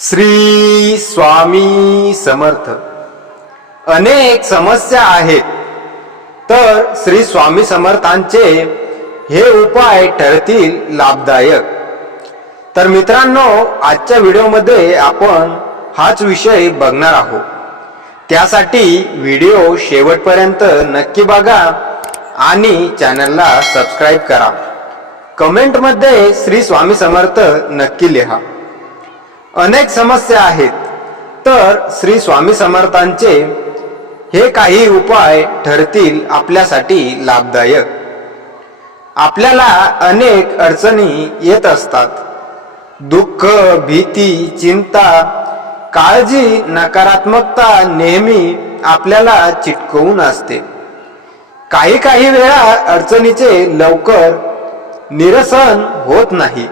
श्री स्वामी समर्थ. अनेक समस्या आहेत. तर श्री स्वामी समर्थांचे हे उपाय ठरतील लाभदायक. तर मित्रांनो आजच्या व्हिडिओमध्ये आपण हाच विषय बघणार आहोत. त्यासाठी व्हिडिओ शेवटपर्यंत नक्की बघा आणि चॅनलला सबस्क्राईब करा. कमेंटमध्ये श्री स्वामी समर्थ नक्की लिहा. अनेक समस्या आहेत. तर श्री स्वामी समर्थांचे हे काही उपाय ठरतील आपल्यासाठी लाभदायक. आपल्याला अनेक अडचणी येत असतात. दुःख भीती चिंता काळजी नकारात्मकता नेहमी आपल्याला चिटकवून असते. काही काही वेळा अडचणीचे लवकर निरसन होत नाही.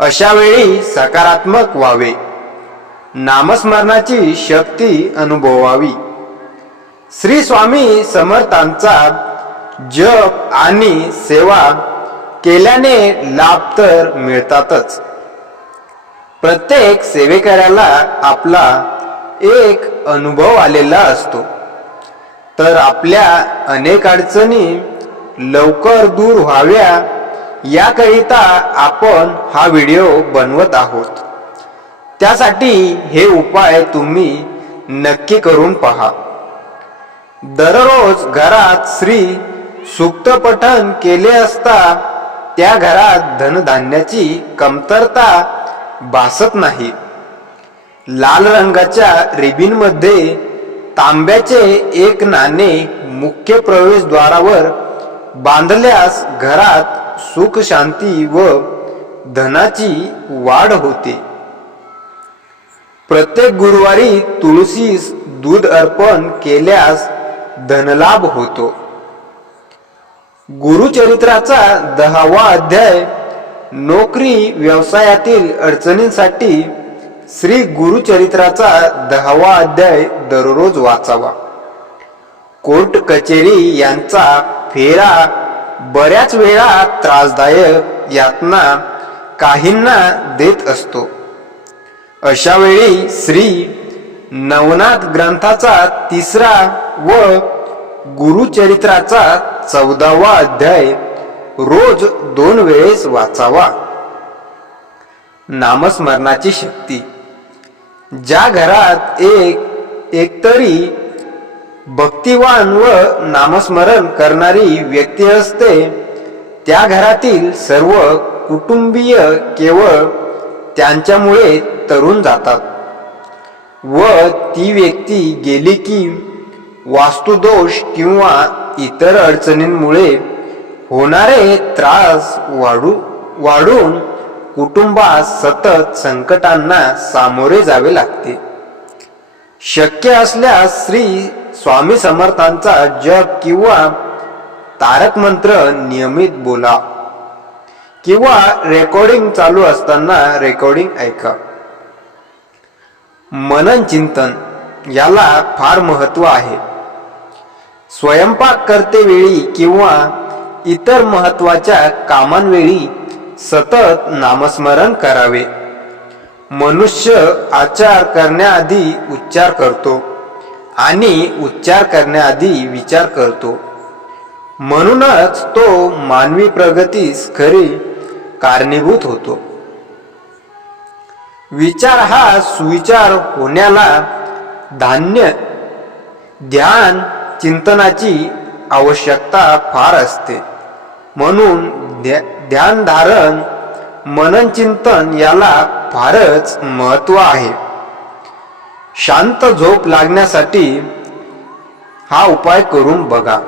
अशा वेळी सकारात्मक व्हावे. नामस्मरणाची शक्ती अनुभवावी. श्री स्वामी समर्थांचा जप आणि सेवा केल्याने लाभ तर मिळतातच. प्रत्येक सेवेकऱ्याला आपला एक अनुभव आलेला असतो. तर आपल्या अनेक अडचणी लवकर दूर व्हाव्या याकरिता आपण हा व्हिडिओ बनवत आहोत. त्यासाठी हे उपाय तुम्ही नक्की करून पहा. दररोज घरात श्री सुक्त पठण केले असता त्या घरात धनधान्याची कमतरता भासत नाही. लाल रंगाच्या रिबिनमध्ये तांब्याचे एक नाणे मुख्य प्रवेशद्वारावर बांधल्यास घरात सुख शांती व धनाची वाढ होते. प्रत्येक गुरुवारी तुळशीस दूध अर्पण केल्यास धनलाभ होतो. गुरुचरित्राचा दहावा अध्याय नोकरी व्यवसायातील अडचणींसाठी श्री गुरुचरित्राचा दहावा अध्याय दररोज वाचावा. कोर्ट कचेरी यांचा फेरा बऱ्याच वेळा त्रासदायक यातना काहींना देत असतो. अशा वेळी श्री नवनाथ ग्रंथाचा तिसरा व गुरुचरित्राचा चौदावा अध्याय रोज दोन वेळेस वाचावा. नामस्मरणाची शक्ती. ज्या घरात एक एकतरी भक्तिवान व नामस्मरण करणारी व्यक्ती असते त्या घरातील सर्व कुटुंबीय केवळ त्यांच्यामुळे तरुण जातात. व ती व्यक्ती गेली की वास्तुदोष किंवा इतर अडचणींमुळे होणारे त्रास वाढू वाढून कुटुंबास सतत संकटांना सामोरे जावे लागते. शक्य असल्यास श्री स्वामी समर्थांचा जप किंवा तारक मंत्र नियमित बोला. किंवा रेकॉर्डिंग चालू असताना रेकॉर्डिंग ऐका. मनन चिंतन याला फार महत्त्व आहे. स्वयंपाक करते वेळी किंवा इतर महत्त्वाच्या कामांवेळी सतत नामस्मरण करावे. मनुष्य आचार करण्याआधी उच्चार करतो. आणि उच्चार करण्याआधी विचार करतो. म्हणूनच तो मानवी प्रगतीस खरी कारणीभूत होतो. विचार हा सुविचार होण्याला धान्य ध्यान चिंतनाची आवश्यकता फार असते. म्हणून ध्या ध्यान मनन चिंतन याला फारच महत्त्व आहे. शांत झोप लागण्यासाठी हा उपाय करून बघा.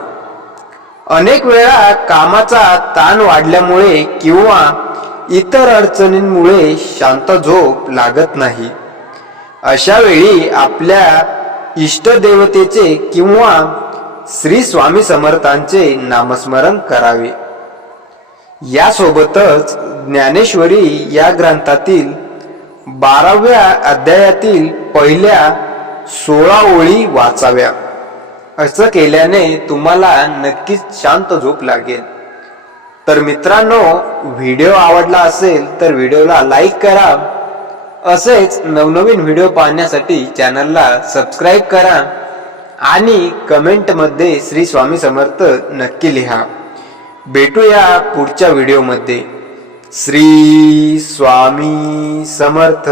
अनेक वेळा कामाचा ताण वाढल्यामुळे किंवा इतर अडचणींमुळे शांत झोप लागत नाही. अशा वेळी आपल्या इष्टदेवतेचे किंवा श्री स्वामी समर्थांचे नामस्मरण करावे. यासोबतच ज्ञानेश्वरी या ग्रंथातील बाराव्या अध्यायातील पहिल्या सोळा ओळी वाचाव्या. असं केल्याने तुम्हाला नक्कीच शांत झोप लागेल. तर मित्रांनो व्हिडिओ आवडला असेल तर व्हिडिओला लाईक करा. असेच नवनवीन व्हिडिओ पाहण्यासाठी चॅनलला सबस्क्राईब करा आणि कमेंटमध्ये श्री स्वामी समर्थ नक्की लिहा. भेटूया पुढच्या व्हिडिओमध्ये. श्री स्वामी समर्थ।